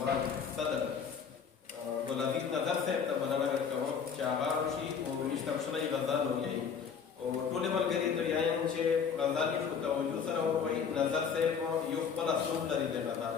نواب صدر ګلابي نظر صاحب ته مننه ورکوم چې هغه وشي او موږ ته شلی غزل ووایي او ټولې ملګري ته وایم چې غزل یې په توجه سره ووایي. نظر صاحب یو خپل اسلوب لري د غزل.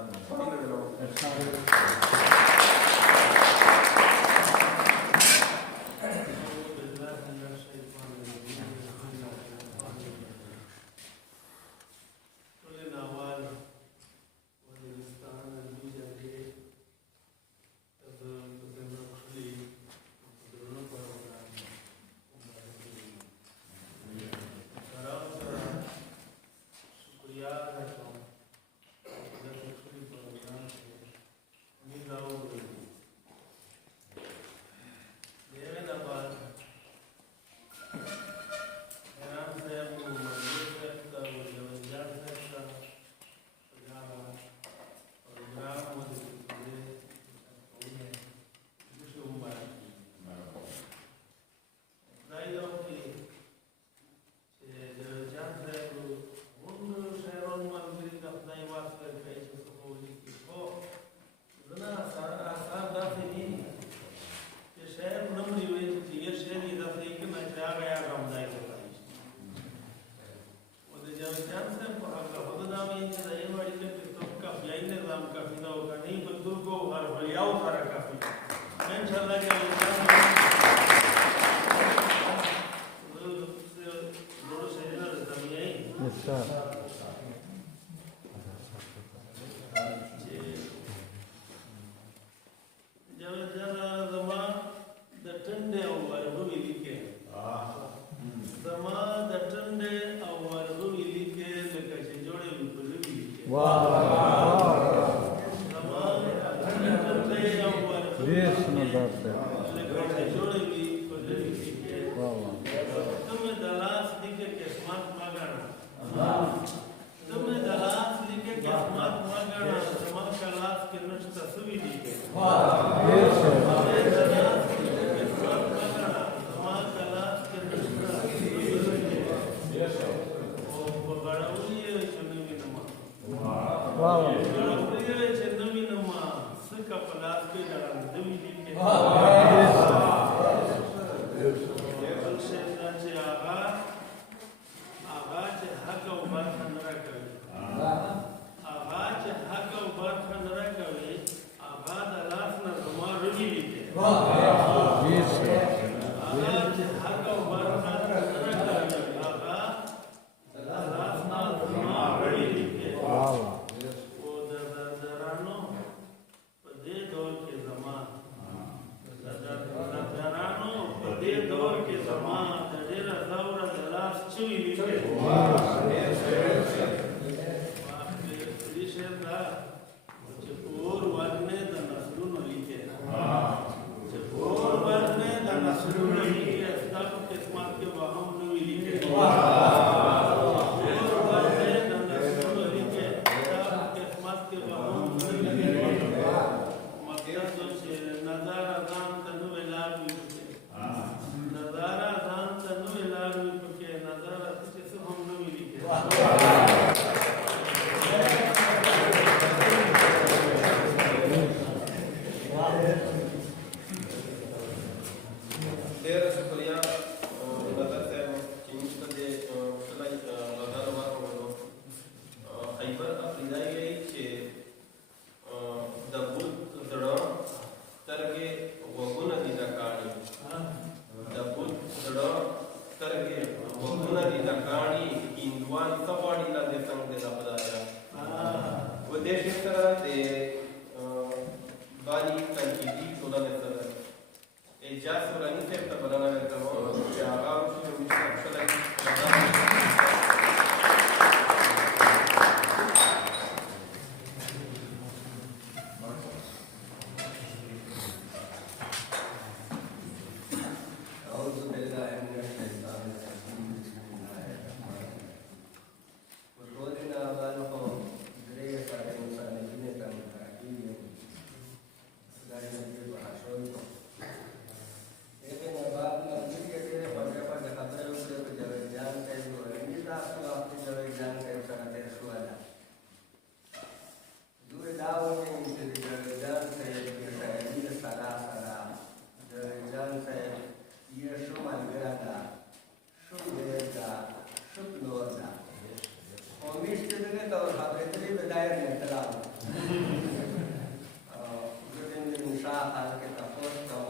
दिन शाह हाल के तपोस का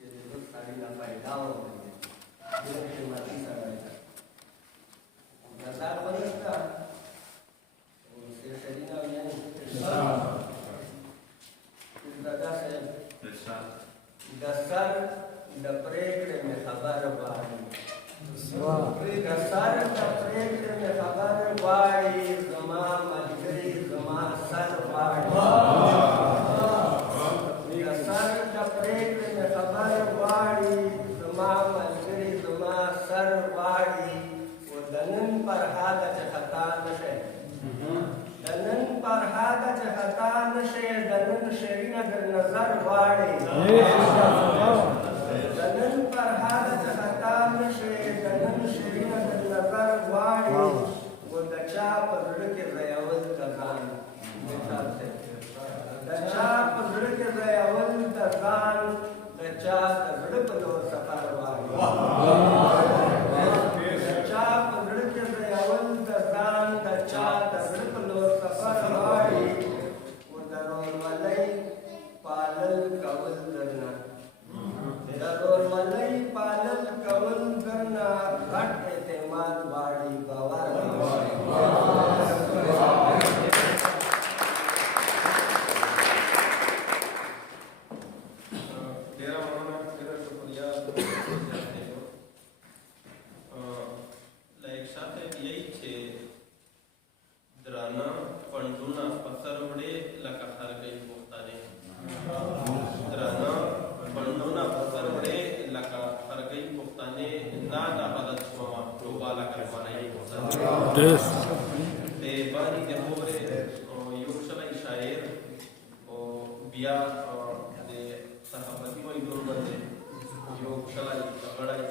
ये जो सारी ना पैदा हो गई ये श्रीमती सराय नजार बनिस्ता उनसे शरीना यानी दादा से दसर दपरेक में खबर बाई दसर दपरेक में खबर बाई जमा मजरी जमा सर बाई दसर दपरेक में खबर बाई जमा मजरी जमा सर बाई वो दनन पर हाथ खता नशे दनन पर हाथ खता नशे दनन शरीना कर नजर बाड़ी दनन पर हाथ खता नशे दनन शरीना कर नजर बाड़ी वो दचा पर के रयावल तजान दचा पर के रयावल तजान दचा तजड़ पलो सफर बाड़ी दचा पर के रयावल तजान दचा तजड़ पलो सफर बाड़ी वो दरोल मलई पालल कवल करना दरोल मलई पालल कवल करना घट एतेमाद बाड़ी गवार तेरा मौलाना तेरा शुक्रिया लाइक साथे यही छे द्राना पंडुना पसरवडे लका हरगई पोताने द्राना पंडुना पसरवडे लका हरगई पोताने ना ना हालत सुमा प्रोबाला करवाना ही पोताने ते बारी के मोरे योगशाला शायर ओ बिया दे सहाबती वही दूर बंदे योगशाला अगड़ाई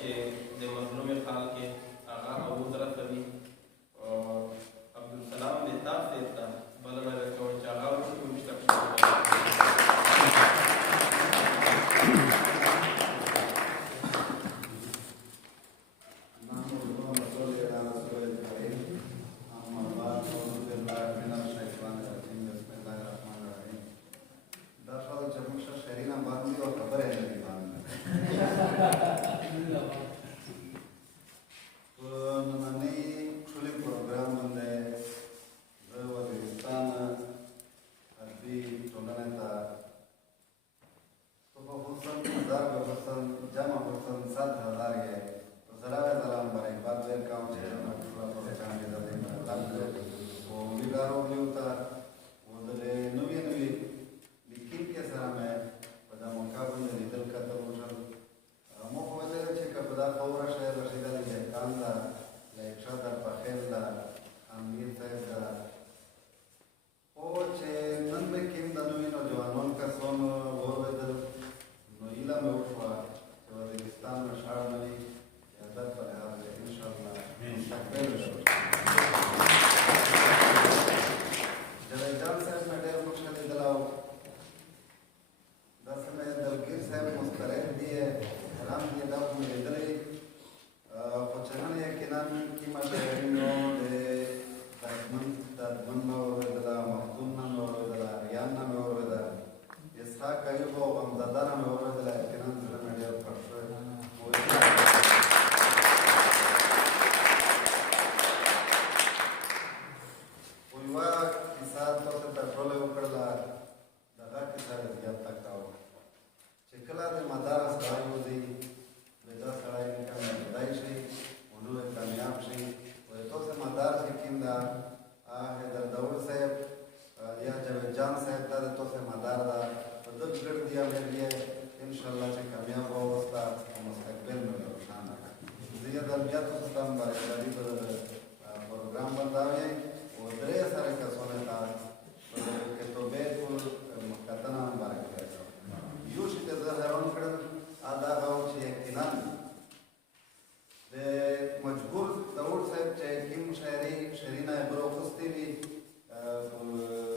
चे दे मजलूम खाल के